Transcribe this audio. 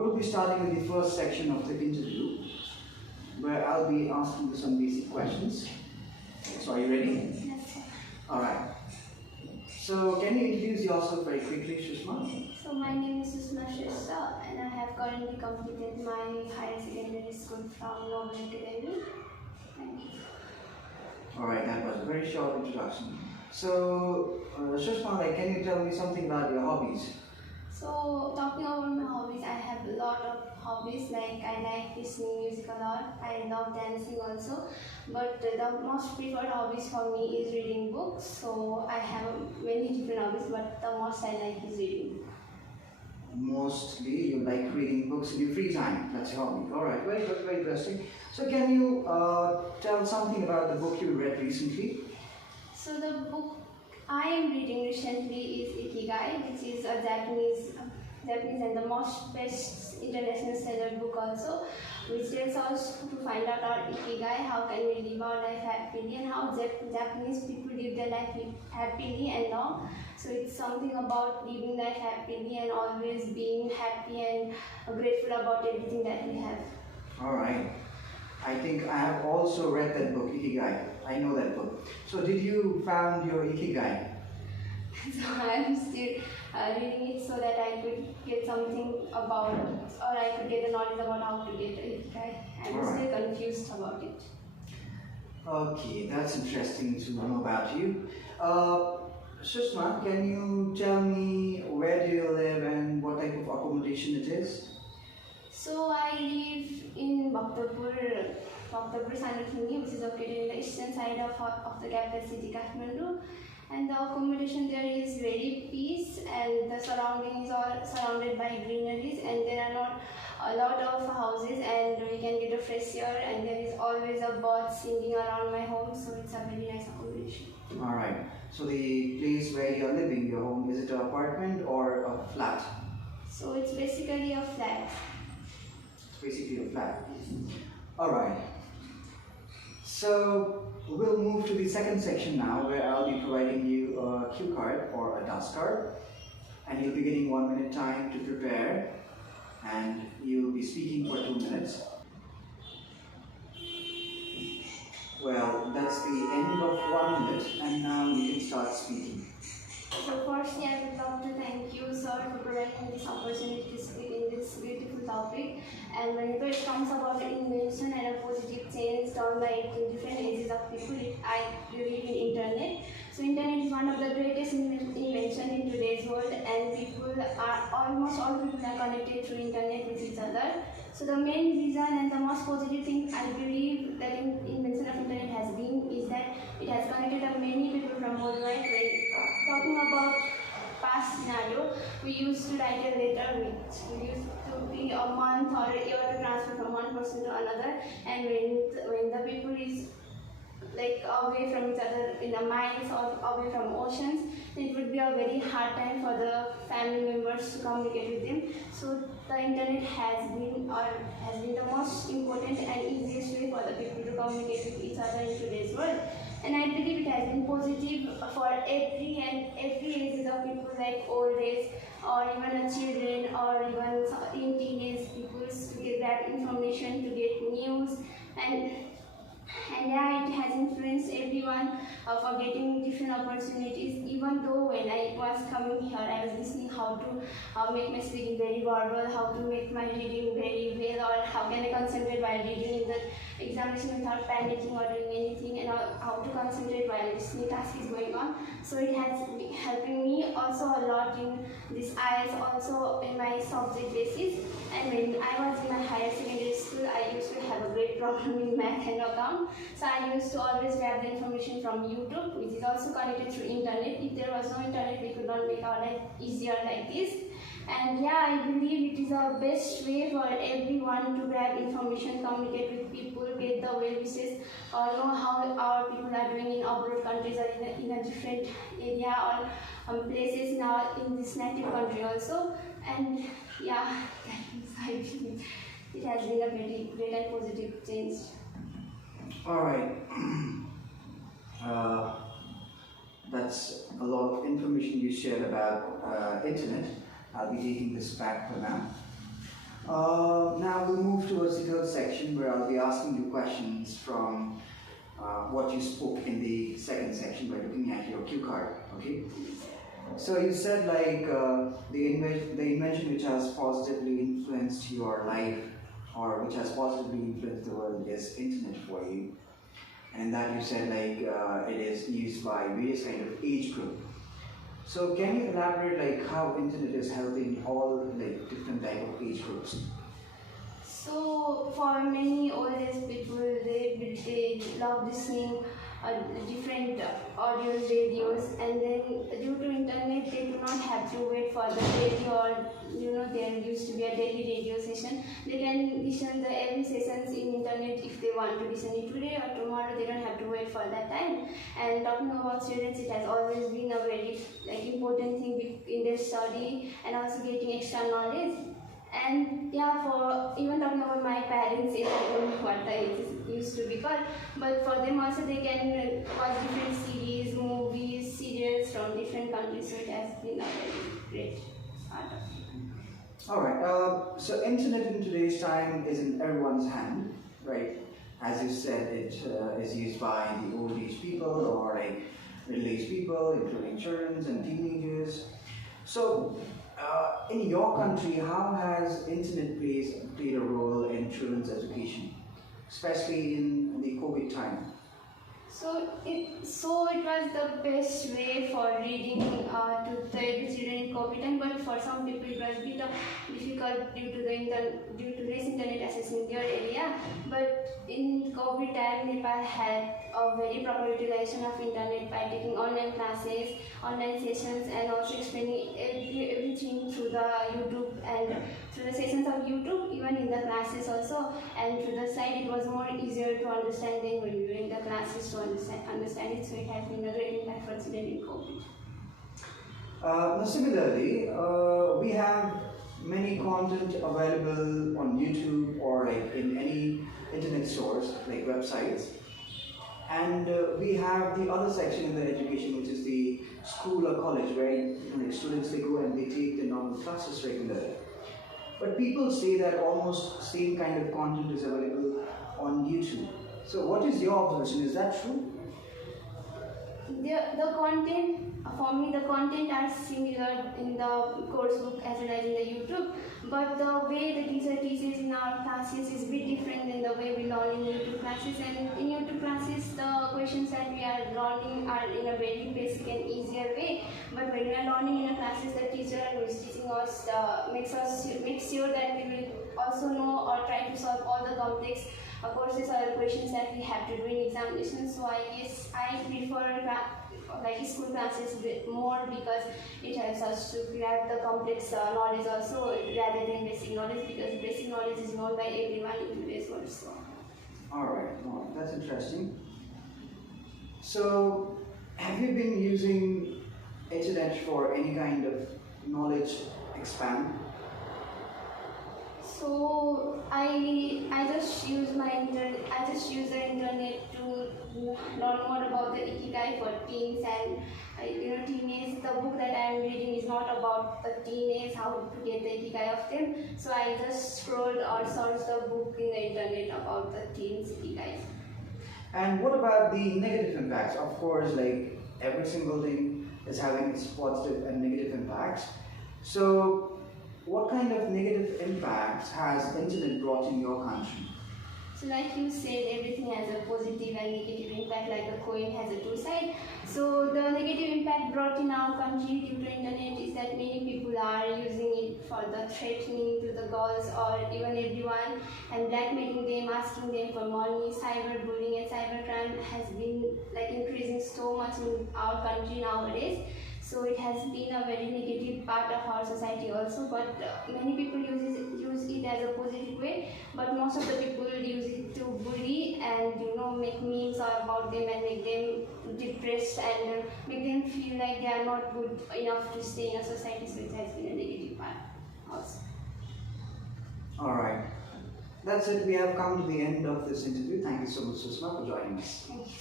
we'll be starting with the first section of the interview, where I'll be asking you some basic questions. So, are you ready? Yes, sir. Alright. So, can you introduce yourself very quickly, Sushma? So my name is Susma Shrestha and I have currently completed my higher secondary school from Noble Academy. Thank you. Alright, that was a very short introduction. So, Sushma, can you tell me something about your hobbies? So talking about my hobbies, I have a lot of hobbies. Like I like listening music a lot. I love dancing also. But the most preferred hobbies for me is reading books. So I have many different hobbies, but the most I like is reading. Mostly you like reading books in your free time. That's your hobby. Alright, very good, very interesting. So can you tell something about the book you read recently? So the book I am reading recently is Ikigai, which is a Japanese and the most best international seller book also, which tells us to find out our Ikigai, how can we live our life happily and how Japanese people live their life happily and long. So it's something about living life happily and always being happy and grateful about everything that we have. Alright. I think I have also read that book, Ikigai. I know that book. So did you found your Ikigai? So I am still reading it so that I could get something about it, or I could get the knowledge about how to get it. I'm still confused about it. Okay, that's interesting to know about you. Sushma, can you tell me where do you live and what type of accommodation it is? So I live in Bhaktapur Sanathingi, which is located in the eastern side of the capital city Kathmandu. And the accommodation there is very peace and the surrounding is all surrounded by greeneries and there are not a lot of houses and we can get a fresh air and there is always a bird singing around my home, so it's a very nice accommodation. Alright, so the place where you're living, your home, is it an apartment or a flat? So it's basically a flat. It's basically a flat. Alright. So we'll move to the second section now where I'll be providing you a cue card or a task card and you'll be getting 1 minute time to prepare and you'll be speaking for 2 minutes. Well, that's the end of 1 minute and now you can start speaking. So firstly, I would love to thank you, sir, for providing me this opportunity to speak in this beautiful topic. And whenever it comes about an invention and a positive change done by different ages of people, I believe in internet. So internet is one of the greatest inventions in today's world, and almost all people are connected through internet with each other. So the main reason and the most positive thing I believe that invention of internet has been is that it has connected many people from worldwide. Talking about past scenario, we used to write a letter which used to be a month or a year to transfer from one person to another, and when the people is like away from each other in the mines or away from oceans, it would be a very hard time for the family members to communicate with them. So the internet has been the most important and easiest way for the people to communicate with each other in today's world. And I believe it has been positive for every age of people, like old age or even children or even in teenage people, to get that information, to get news, and yeah, it has influenced everyone for getting different opportunities. Even though when I was coming here, I was listening how to make my speaking very verbal, how to make my reading very well, or how can I concentrate while reading in the examination without panicking or doing anything, and how to concentrate while listening task is going on. So it has been helping me also a lot in this IELTS, also in my subject basis. And when I was in my higher secondary school, I used to have a great problem in math and account. So I used to always grab the information from YouTube, which is also connected through internet. If there was no internet, we could not make our life easier like this. And yeah, I believe it is the best way for everyone to grab information, communicate with people, get the well wishes, or know how our people are doing in abroad countries or in a different area or places in this native country also. And yeah, I believe it has been a very great and positive change. Alright. That's a lot of information you shared about internet. I'll be taking this back for now. Now we'll move towards the third section where I'll be asking you questions from what you spoke in the second section by looking at your cue card. Okay. So you said like the invention which has positively influenced your life or which has positively influenced the world is internet for you. And that you said like it is used by various kind of age group. So can you elaborate like how internet is helping all like different type of age groups? So for many old age people, they love listening different audios, radios, and then due to internet, they do not have to wait for the radio or there used to be a daily radio session. They can listen the every sessions in internet if they want to listen it today or tomorrow. They don't have to wait for that time. And talking about students, it has always been a very important thing in their study and also getting extra knowledge. And yeah, for even talking about my parents, I don't know what it used to be called, but for them also they can watch different series, movies, serials from different countries, so it has been a very great part of it. Alright, so internet in today's time is in everyone's hand, right? As you said, it is used by the old age people or like middle aged people, including children and teenagers. So in your country, how has internet played a role in children's education, especially in the COVID time? So it was the best way for reading to the children in COVID time, but for some people it was a bit difficult due to less internet access in their area. But in COVID time, Nepal had a very proper utilization of internet by taking online classes, online sessions, and also explaining everything through the YouTube and through the sessions of YouTube, even in the classes also. And through the slide, it was more easier to understand than when we were in the classes to understand it. So it has been a great impact for students in COVID. Now similarly, we have many content available on YouTube or like in any internet source like websites, and we have the other section in the education, which is the school or college, where students they go and they take the normal classes regularly. But people say that almost same kind of content is available on YouTube. So what is your observation? Is that true? The content, for me, the content are similar in the course book as well as in the YouTube, but the way the teacher teaches in our classes is a bit different than the way we learn in YouTube classes. And in YouTube classes, the questions that we are learning are in a very basic and easier way. But when we are learning in a classes, the teacher who is teaching us makes sure that we will also know or try to solve all the complex courses or questions that we have to do in examinations. So I guess I prefer school classes more because it helps us to grab the complex knowledge also rather than basic knowledge, because basic knowledge is known by everyone in today's world. So. Alright, that's interesting. So have you been using internet for any kind of knowledge expand? So I just use the internet to learn more about the ikigai for teens and teenage. The book that I am reading is not about the teenage, how to get the ikigai of them. So I just scrolled or searched the book in the internet about the teens ikigai. And what about the negative impacts? Of course, like every single thing is having its positive and negative impacts. So what kind of negative impacts has internet brought in your country? So like you said, everything has a positive and negative impact, like a coin has a two sides. So the negative impact brought in our country due to internet is that many people are using it for the threatening to the girls or even everyone and blackmailing them, asking them for money. Cyberbullying and cybercrime has been increasing so much in our country nowadays. So it has been a very negative part of our society also, but many people use it as a positive way, but most of the people use it to bully and make memes about them and make them depressed and make them feel like they are not good enough to stay in a society. So it has been a negative part also. Alright, that's it. We have come to the end of this interview. Thank you so much, Susma, for joining us. Thank you.